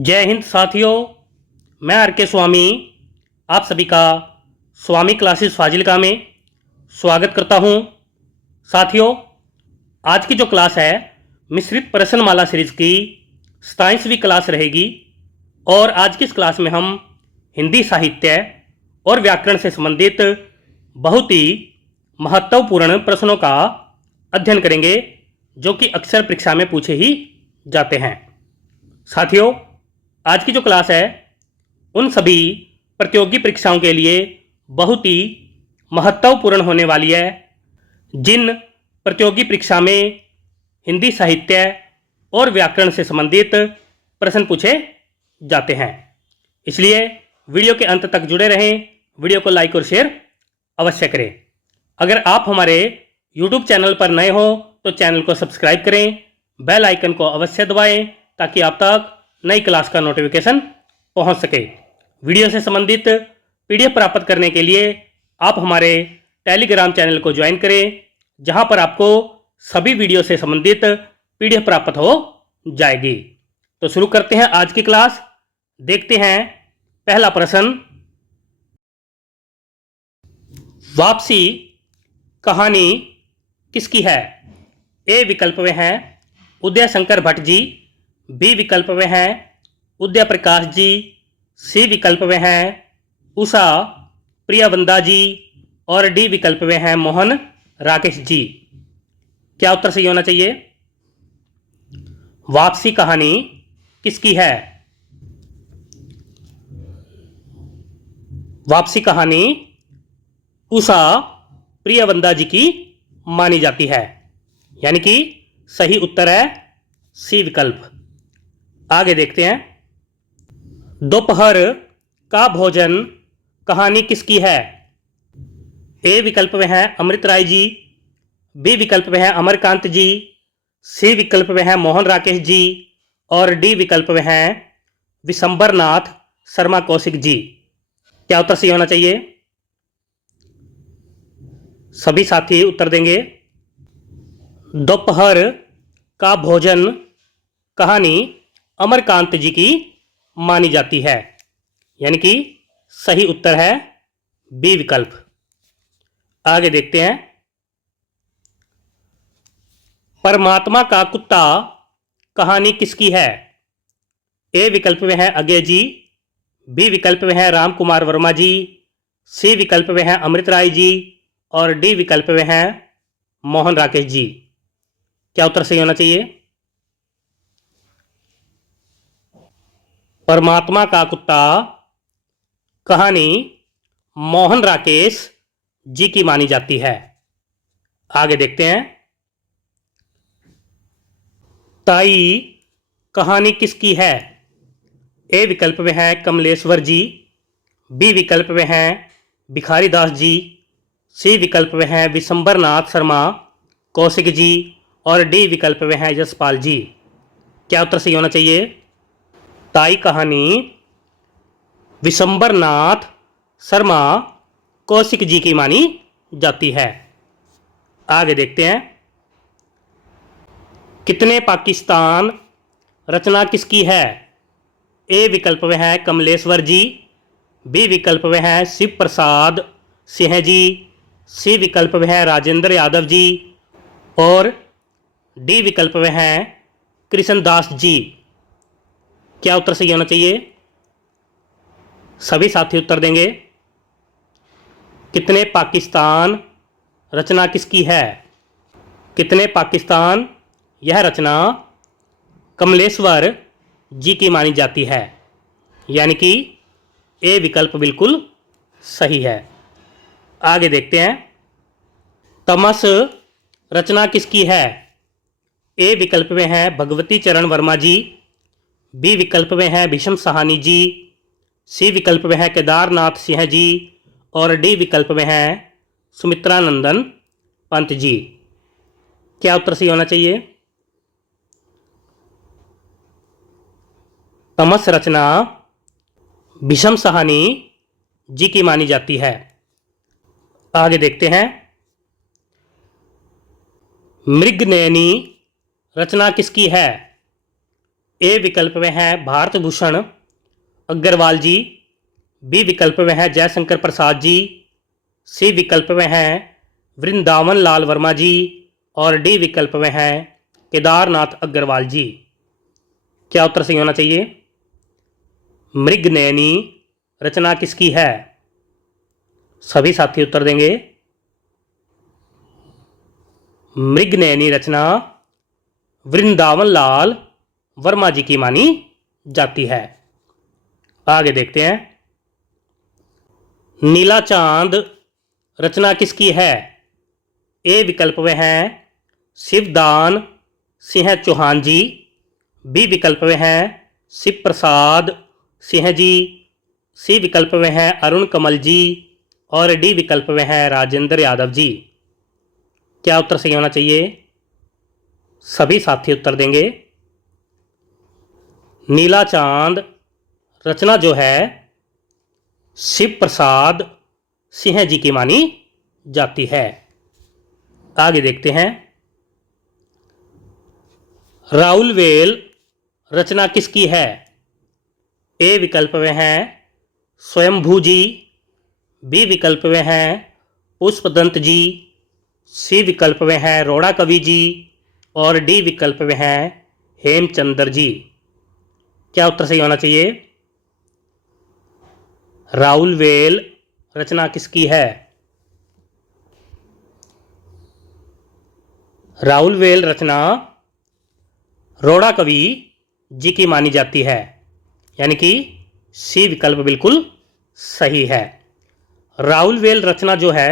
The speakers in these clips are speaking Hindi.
जय हिंद साथियों। मैं आर के स्वामी आप सभी का स्वामी क्लासेस फाजिलका में स्वागत करता हूं। साथियों, आज की जो क्लास है मिश्रित प्रश्नमाला सीरीज की 27वीं क्लास रहेगी और आज की इस क्लास में हम हिंदी साहित्य और व्याकरण से संबंधित बहुत ही महत्वपूर्ण प्रश्नों का अध्ययन करेंगे जो कि अक्सर परीक्षा में पूछे ही जाते हैं। साथियों, आज की जो क्लास है उन सभी प्रतियोगी परीक्षाओं के लिए बहुत ही महत्वपूर्ण होने वाली है जिन प्रतियोगी परीक्षा में हिंदी साहित्य और व्याकरण से संबंधित प्रश्न पूछे जाते हैं। इसलिए वीडियो के अंत तक जुड़े रहें, वीडियो को लाइक और शेयर अवश्य करें। अगर आप हमारे YouTube चैनल पर नए हो तो चैनल को सब्सक्राइब करें, बेल आइकन को अवश्य दबाएं ताकि आप तक नई क्लास का नोटिफिकेशन पहुंच सके। वीडियो से संबंधित PDF प्राप्त करने के लिए आप हमारे टेलीग्राम चैनल को ज्वाइन करें, जहां पर आपको सभी वीडियो से संबंधित PDF प्राप्त हो जाएगी। तो शुरू करते हैं आज की क्लास। देखते हैं पहला प्रश्न। वापसी कहानी किसकी है? ए विकल्प में है उदय शंकर भट्ट जी, बी विकल्प में है उदय प्रकाश जी, सी विकल्प में है उषा प्रियवंदा जी और डी विकल्प में है मोहन राकेश जी। क्या उत्तर सही होना चाहिए? वापसी कहानी किसकी है? वापसी कहानी उषा प्रियवंदा जी की मानी जाती है, यानी कि सही उत्तर है सी विकल्प। आगे देखते हैं। दोपहर का भोजन कहानी किसकी है? ए विकल्प में है अमृत राय जी, बी विकल्प में है अमरकांत जी, सी विकल्प में है मोहन राकेश जी और डी विकल्प में है विशंबरनाथ शर्मा कौशिक जी। क्या उत्तर सही होना चाहिए? सभी साथी उत्तर देंगे। दोपहर का भोजन कहानी अमरकांत जी की मानी जाती है, यानी कि सही उत्तर है बी विकल्प। आगे देखते हैं। परमात्मा का कुत्ता कहानी किसकी है? ए विकल्प में है अजय जी, बी विकल्प में है राम कुमार वर्मा जी, सी विकल्प में है अमृत राय जी और डी विकल्प में है मोहन राकेश जी। क्या उत्तर सही होना चाहिए? परमात्मा का कुत्ता कहानी मोहन राकेश जी की मानी जाती है। आगे देखते हैं। ताई कहानी किसकी है? ए विकल्प में है कमलेश्वर जी, बी विकल्प में है भिखारी दास जी, सी विकल्प में है विशंबरनाथ शर्मा कौशिक जी और डी विकल्प में है यशपाल जी। क्या उत्तर सही होना चाहिए? ताई कहानी विशंबरनाथ शर्मा कौशिक जी की मानी जाती है। आगे देखते हैं। कितने पाकिस्तान रचना किसकी है? ए विकल्प में है कमलेश्वर जी, बी विकल्प में है शिव प्रसाद सिंह जी, सी विकल्प में है राजेंद्र यादव जी और डी विकल्प में है कृष्णदास जी। क्या उत्तर सही होना चाहिए? सभी साथी उत्तर देंगे। कितने पाकिस्तान रचना किसकी है? कितने पाकिस्तान यह रचना कमलेश्वर जी की मानी जाती है, यानी कि ए विकल्प बिल्कुल सही है। आगे देखते हैं। तमस रचना किसकी है? ए विकल्प में है भगवती चरण वर्मा जी, बी विकल्प में है भीष्म साहनी जी, सी विकल्प में है केदारनाथ सिंह जी और डी विकल्प में है सुमित्रानंदन पंत जी। क्या उत्तर सही होना चाहिए? तमस रचना भीष्म साहनी जी की मानी जाती है। आगे देखते हैं। मृगनयनी रचना किसकी है? ए विकल्प में है भारत भूषण अग्रवाल जी, बी विकल्प में है जयशंकर प्रसाद जी, सी विकल्प में है वृंदावन लाल वर्मा जी और डी विकल्प में है केदारनाथ अग्रवाल जी। क्या उत्तर सही होना चाहिए? मृगनयनी रचना किसकी है? सभी साथी उत्तर देंगे। मृगनयनी रचना वृंदावन लाल वर्मा जी की मानी जाती है। आगे देखते हैं। नीला चांद रचना किसकी है? ए विकल्प में है शिवदान सिंह चौहान जी, बी विकल्प में है शिव प्रसाद सिंह जी, सी विकल्प में है अरुण कमल जी और डी विकल्प में है राजेंद्र यादव जी। क्या उत्तर सही होना चाहिए? सभी साथी उत्तर देंगे। नीला चांद रचना जो है शिव प्रसाद सिंह जी की मानी जाती है। आगे देखते हैं। राउलवेल रचना किसकी है? ए विकल्प में है स्वयंभू जी, बी विकल्प में है पुष्पदंत जी, सी विकल्प में है रोड़ा कवि जी और डी विकल्प में है हेमचंद्र जी। क्या उत्तर सही होना चाहिए? राउलवेल रचना किसकी है? राउलवेल रचना रोड़ा कवि जी की मानी जाती है, यानी कि सी विकल्प बिल्कुल सही है। राउलवेल रचना जो है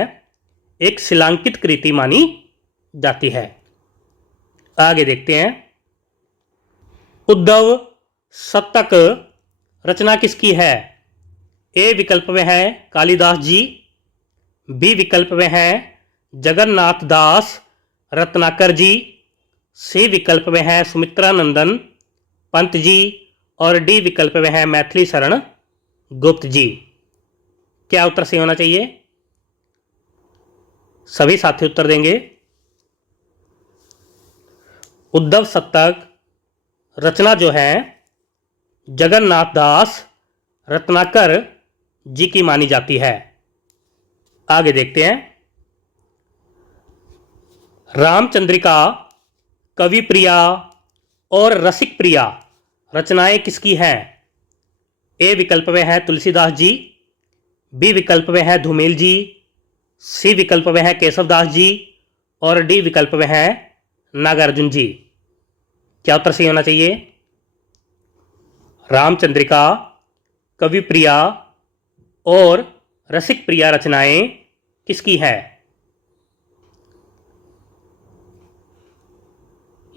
एक शिलांकित कृति मानी जाती है। आगे देखते हैं। उद्धव शतक रचना किसकी है? ए विकल्प में है कालिदास जी, बी विकल्प में है जगन्नाथ दास रत्नाकर जी, सी विकल्प में है सुमित्रानंदन पंत जी और डी विकल्प में है मैथिली शरण गुप्त जी। क्या उत्तर सही होना चाहिए? सभी साथी उत्तर देंगे। उद्धव शतक रचना जो है जगन्नाथ दास रत्नाकर जी की मानी जाती है। आगे देखते हैं। रामचंद्रिका, कवि प्रिया और रसिक प्रिया रचनाएं किसकी हैं? ए विकल्प में है तुलसीदास जी, बी विकल्प में है धूमेल जी, सी विकल्प में है केशवदास जी और डी विकल्प में है नागार्जुन जी। क्या उत्तर सही होना चाहिए? रामचंद्रिका, कवि प्रिया और रसिक प्रिया रचनाएं किसकी है?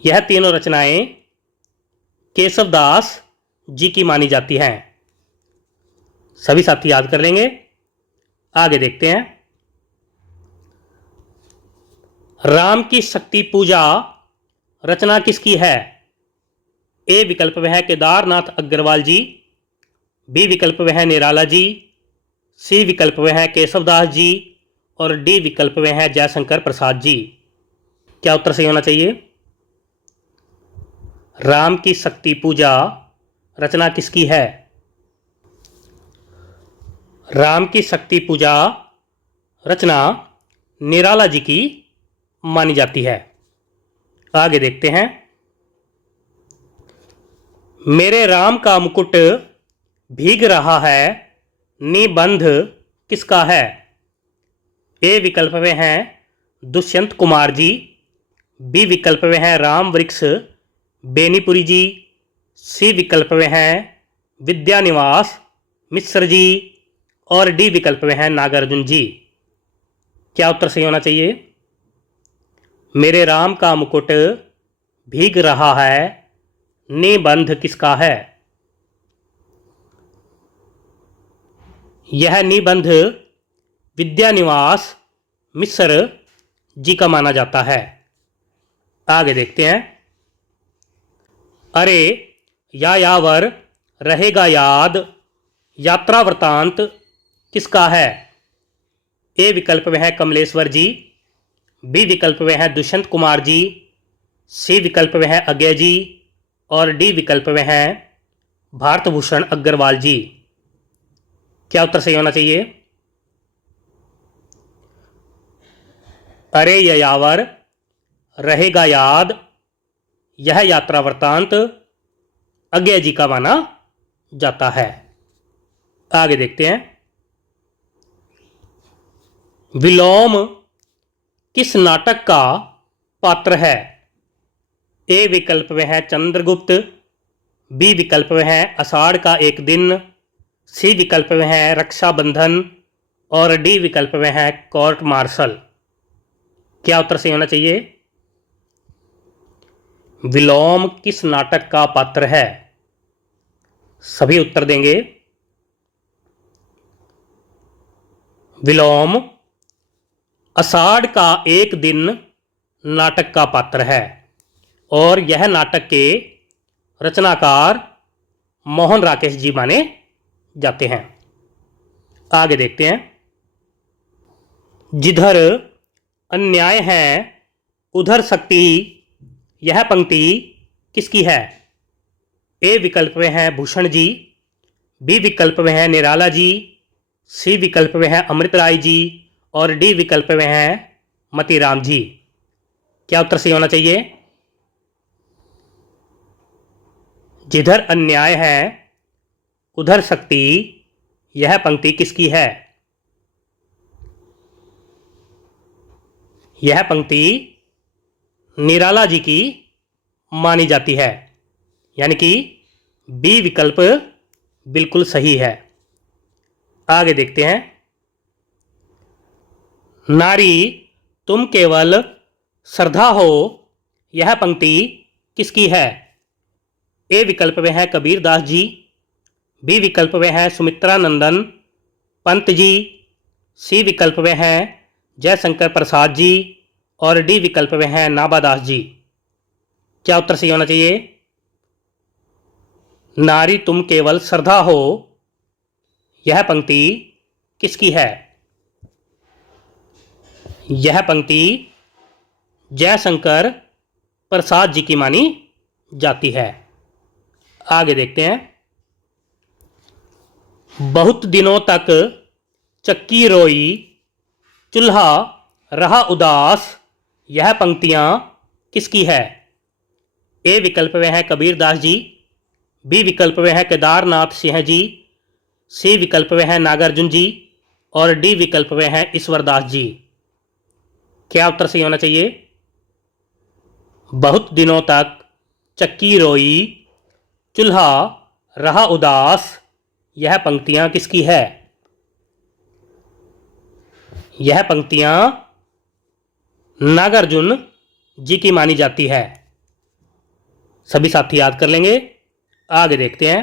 यह तीनों रचनाएं केशवदास जी की मानी जाती हैं। सभी साथी याद कर लेंगे। आगे देखते हैं। राम की शक्ति पूजा रचना किसकी है? ए विकल्प में है केदारनाथ अग्रवाल जी, बी विकल्प में है निराला जी, सी विकल्प में है केशवदास जी और डी विकल्प में है जयशंकर प्रसाद जी। क्या उत्तर सही होना चाहिए? राम की शक्ति पूजा रचना किसकी है? राम की शक्ति पूजा रचना निराला जी की मानी जाती है। आगे देखते हैं। मेरे राम का मुकुट भीग रहा है निबंध किसका है? ए विकल्प में है दुष्यंत कुमार जी, बी विकल्प में है राम वृक्ष बेनीपुरी जी, सी विकल्प में है विद्यानिवास मिश्र जी और डी विकल्प में है नागार्जुन जी। क्या उत्तर सही होना चाहिए? मेरे राम का मुकुट भीग रहा है निबंध किसका है? यह निबंध विद्यानिवास मिश्र जी का माना जाता है। आगे देखते हैं। अरे या यावर रहेगा याद यात्रा वृतांत किसका है? ए विकल्प में है कमलेश्वर जी, बी विकल्प में है दुष्यंत कुमार जी, सी विकल्प में है अजय जी और डी विकल्प में हैं भारतभूषण अग्रवाल जी। क्या उत्तर सही होना चाहिए? अरे ययावर रहेगा याद, यह यात्रा वृतांत अज्ञे जी का माना जाता है। आगे देखते हैं। विलोम किस नाटक का पात्र है? ए विकल्प में है चंद्रगुप्त, बी विकल्प में है आषाढ़ का एक दिन, सी विकल्प में है रक्षाबंधन और डी विकल्प में है कोर्ट मार्शल। क्या उत्तर सही होना चाहिए? विलोम किस नाटक का पात्र है? सभी उत्तर देंगे। विलोम आषाढ़ का एक दिन नाटक का पात्र है और यह नाटक के रचनाकार मोहन राकेश जी माने जाते हैं। आगे देखते हैं। जिधर अन्याय है उधर शक्ति, यह पंक्ति किसकी है? ए विकल्प में है भूषण जी, बी विकल्प में है निराला जी, सी विकल्प में है अमृत राय जी और डी विकल्प में है मतीराम जी। क्या उत्तर सही होना चाहिए? जिधर अन्याय है उधर शक्ति, यह पंक्ति किसकी है? यह पंक्ति निराला जी की मानी जाती है, यानी कि बी विकल्प बिल्कुल सही है। आगे देखते हैं। नारी तुम केवल श्रद्धा हो, यह पंक्ति किसकी है? ए विकल्प में है कबीर दास जी, बी विकल्प में है सुमित्रा नंदन पंत जी, सी विकल्प में है जयशंकर प्रसाद जी और डी विकल्प में है नाबादास जी। क्या उत्तर सही होना चाहिए? नारी तुम केवल श्रद्धा हो, यह पंक्ति किसकी है? यह पंक्ति जयशंकर प्रसाद जी की मानी जाती है। आगे देखते हैं। बहुत दिनों तक चक्की रोई, चूल्हा रहा उदास, यह पंक्तियां किसकी है? ए विकल्प में है कबीर दास जी, बी विकल्प में है केदारनाथ सिंह जी, सी विकल्प में है नागार्जुन जी और डी विकल्प में है ईश्वरदास जी। क्या उत्तर सही होना चाहिए? बहुत दिनों तक चक्की रोई, चूल्हा रहा उदास, यह पंक्तियां किसकी है? यह पंक्तियां नागार्जुन जी की मानी जाती है। सभी साथी याद कर लेंगे। आगे देखते हैं।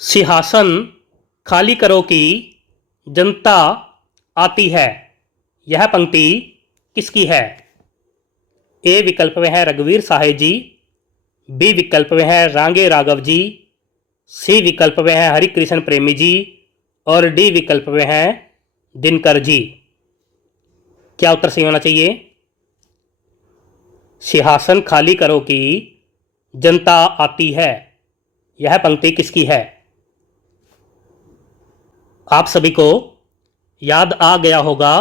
सिंहासन खाली करो की जनता आती है, यह पंक्ति किसकी है? ए विकल्प में है रघुवीर साहे जी, बी विकल्प में है रांगे राघव जी, सी विकल्प में है हरिकृष्ण प्रेमी जी और डी विकल्प में है दिनकर जी। क्या उत्तर सही होना चाहिए? सिंहासन खाली करो की जनता आती है, यह पंक्ति किसकी है? आप सभी को याद आ गया होगा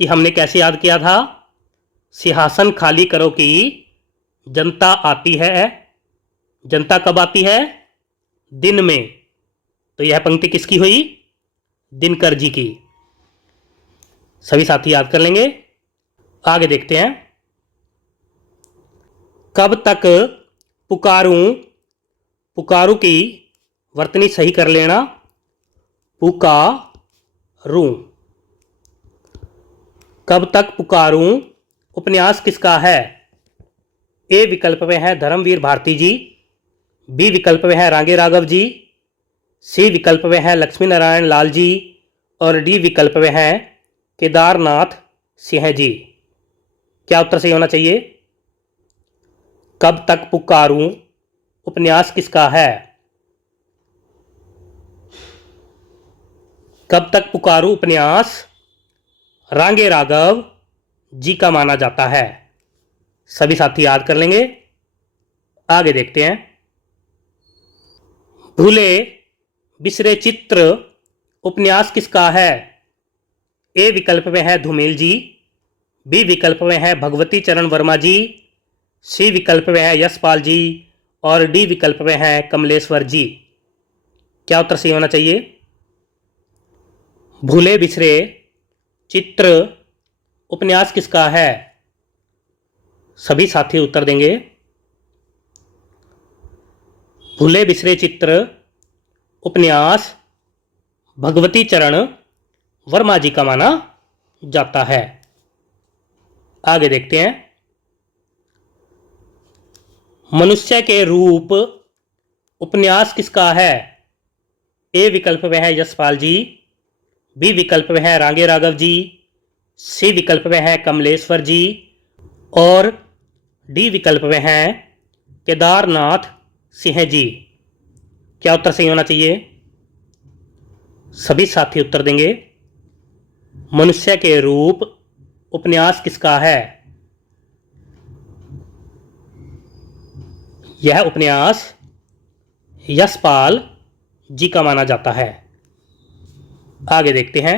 कि हमने कैसे याद किया था। सिंहासन खाली करो की जनता आती है, जनता कब आती है? दिन में। तो यह पंक्ति किसकी हुई? दिनकर जी की। सभी साथी याद कर लेंगे। आगे देखते हैं। कब तक पुकारूं, पुकारू की वर्तनी सही कर लेना, पुकारूं। कब तक पुकारूं उपन्यास किसका है? ए विकल्प में है धर्मवीर भारती जी, बी विकल्प में है रांगे राघव जी, सी विकल्प में है लक्ष्मी नारायण लाल जी और डी विकल्प में है केदारनाथ सिंह जी। क्या उत्तर सही होना चाहिए? कब तक पुकारूं उपन्यास किसका है? कब तक पुकारूं उपन्यास रांगे राघव जी का माना जाता है। सभी साथी याद कर लेंगे। आगे देखते हैं। भूले बिसरे चित्र उपन्यास किसका है? ए विकल्प में है धूमिल जी, बी विकल्प में है भगवती चरण वर्मा जी, सी विकल्प में है यशपाल जी और डी विकल्प में है कमलेश्वर जी। क्या उत्तर सही होना चाहिए? भूले बिसरे चित्र उपन्यास किसका है? सभी साथी उत्तर देंगे। भूले बिसरे चित्र उपन्यास भगवती चरण वर्मा जी का माना जाता है। आगे देखते हैं। मनुष्य के रूप उपन्यास किसका है? ए विकल्प में है यशपाल जी, बी विकल्प में है रांगे राघव जी, सी विकल्प में है कमलेश्वर जी और डी विकल्प में है केदारनाथ सिंह जी। क्या उत्तर सही होना चाहिए? सभी साथी उत्तर देंगे। मनुष्य के रूप उपन्यास किसका है? यह उपन्यास यशपाल जी का माना जाता है। आगे देखते हैं।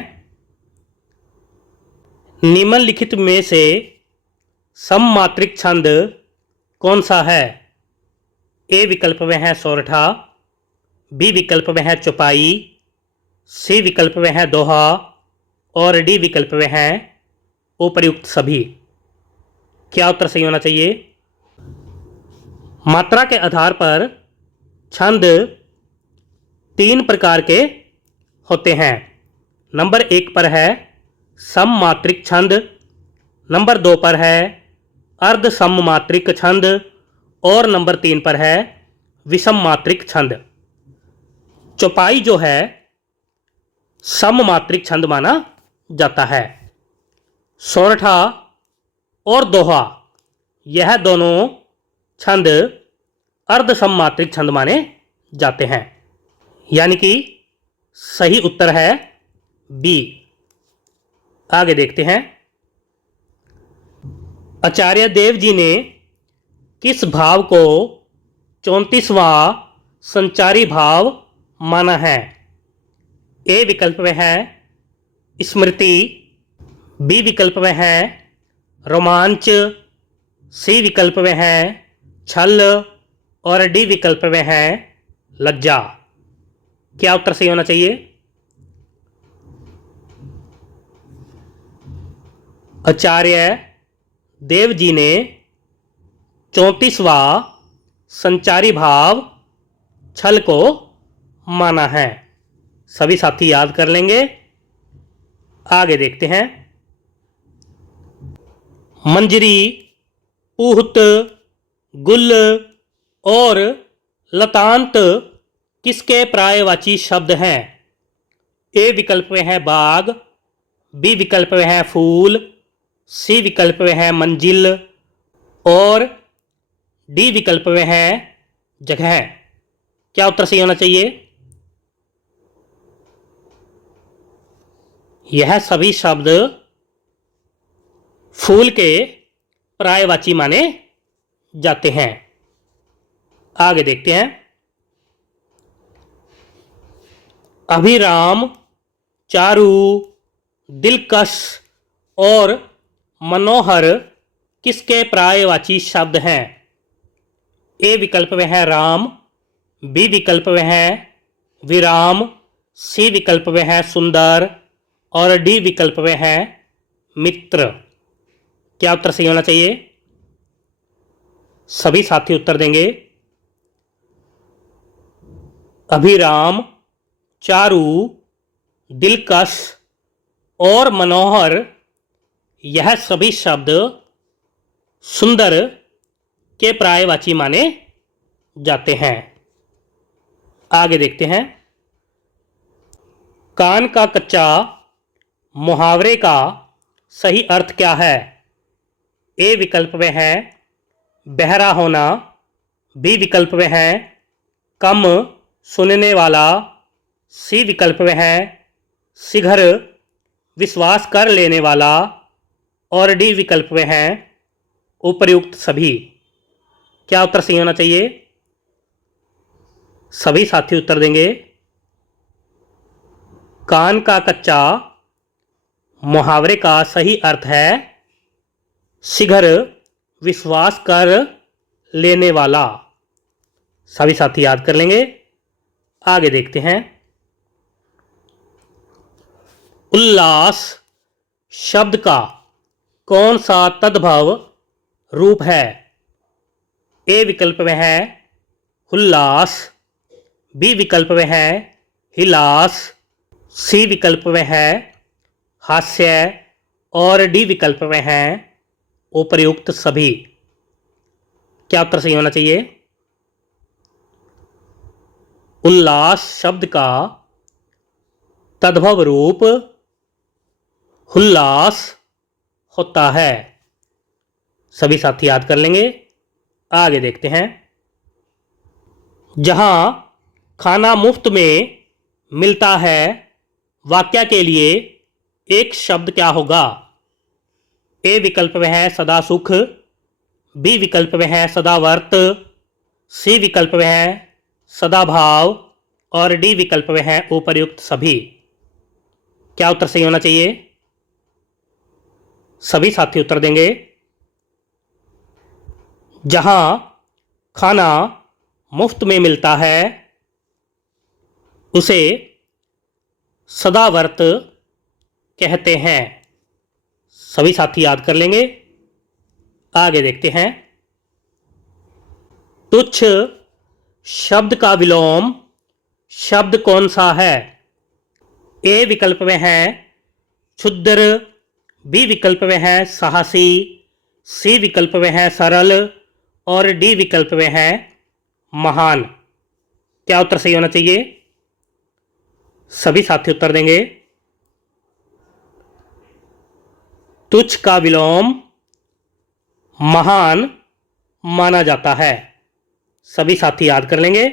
निम्नलिखित में से सममात्रिक छंद कौन सा है? ए विकल्प में है सोरठा, बी विकल्प में है चौपाई, सी विकल्प में है दोहा और डी विकल्प में है उपर्युक्त सभी। क्या उत्तर सही होना चाहिए? मात्रा के आधार पर छंद 3 प्रकार के होते हैं। नंबर 1 पर है सममात्रिक छंद, नंबर 2 पर है अर्ध सममात्रिक छंद और नंबर 3 पर है विषम मात्रिक छंद। चौपाई जो है सममात्रिक छंद माना जाता है। सोरठा और दोहा यह दोनों छंद अर्ध सममात्रिक छंद माने जाते हैं, यानी कि सही उत्तर है बी। आगे देखते हैं। आचार्य देव जी ने किस भाव को 34वां संचारी भाव माना है? ए विकल्प में है स्मृति, बी विकल्प में है रोमांच, सी विकल्प में है छल और डी विकल्प में है लज्जा। क्या उत्तर सही होना चाहिए? आचार्य देव जी ने 34वां संचारी भाव छल को माना है। सभी साथी याद कर लेंगे। आगे देखते हैं। मंजरी, ऊहत, गुल और लतांत किसके पर्यायवाची शब्द हैं? ए विकल्प में है बाग, बी विकल्प में है फूल, सी विकल्प में है मंजिल और डी विकल्प में है जगह। क्या उत्तर सही होना चाहिए? यह सभी शब्द फूल के पर्यायवाची माने जाते हैं। आगे देखते हैं। अभिराम, चारू, दिलकश और मनोहर किसके पर्यायवाची शब्द हैं? ए विकल्प में है राम, बी विकल्प में है विराम, सी विकल्प में है सुंदर और डी विकल्प में है मित्र। क्या उत्तर सही होना चाहिए? सभी साथी उत्तर देंगे। अभिराम, चारू, दिलकश और मनोहर यह सभी शब्द सुंदर के पर्यायवाची माने जाते हैं। आगे देखते हैं। कान का कच्चा मुहावरे का सही अर्थ क्या है? ए विकल्प में है बहरा होना, बी विकल्प में है कम सुनने वाला, सी विकल्प में है शीघ्र विश्वास कर लेने वाला और डी विकल्प में है उपर्युक्त सभी। क्या उत्तर सही होना चाहिए? सभी साथी उत्तर देंगे। कान का कच्चा मुहावरे का सही अर्थ है शीघ्र विश्वास कर लेने वाला। सभी साथी याद कर लेंगे। आगे देखते हैं। उल्लास शब्द का कौन सा तद्भव रूप है? ए विकल्प में है उल्लास, बी विकल्प में है हिलास, सी विकल्प में है हास्य और डी विकल्प में है उपर्युक्त सभी। क्या उत्तर सही होना चाहिए? उल्लास शब्द का तद्भव रूप उल्लास होता है। सभी साथी याद कर लेंगे। आगे देखते हैं। जहां खाना मुफ्त में मिलता है वाक्य के लिए एक शब्द क्या होगा? ए विकल्प में है सदा सुख, बी विकल्प में है सदावर्त, सी विकल्प में है सदाभाव और डी विकल्प में है उपर्युक्त सभी। क्या उत्तर सही होना चाहिए? सभी साथी उत्तर देंगे। जहां खाना मुफ्त में मिलता है उसे सदावर्त कहते हैं। सभी साथी याद कर लेंगे। आगे देखते हैं। तुच्छ शब्द का विलोम शब्द कौन सा है? ए विकल्प में है क्षुद्र, बी विकल्प में है साहसी, सी विकल्प में है सरल और डी विकल्प में है महान। क्या उत्तर सही होना चाहिए? सभी साथी उत्तर देंगे। तुच्छ का विलोम महान माना जाता है। सभी साथी याद कर लेंगे।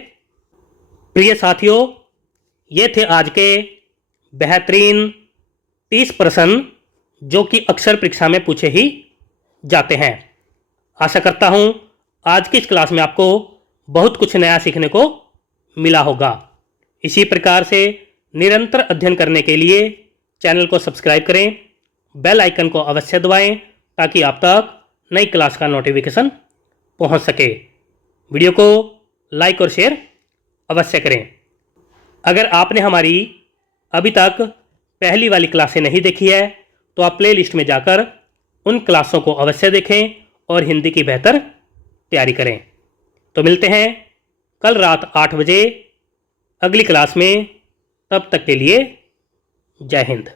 प्रिय साथियों, ये थे आज के बेहतरीन 30 प्रश्न जो कि अक्सर परीक्षा में पूछे ही जाते हैं। आशा करता हूं आज की इस क्लास में आपको बहुत कुछ नया सीखने को मिला होगा। इसी प्रकार से निरंतर अध्ययन करने के लिए चैनल को सब्सक्राइब करें, बेल आइकन को अवश्य दबाएं ताकि आप तक नई क्लास का नोटिफिकेशन पहुंच सके। वीडियो को लाइक और शेयर अवश्य करें। अगर आपने हमारी अभी तक पहली वाली क्लासें नहीं देखी है तो आप प्लेलिस्ट में जाकर उन क्लासों को अवश्य देखें और हिंदी की बेहतर तैयारी करें। तो मिलते हैं कल रात 8 बजे अगली क्लास में। तब तक के लिए जय हिंद।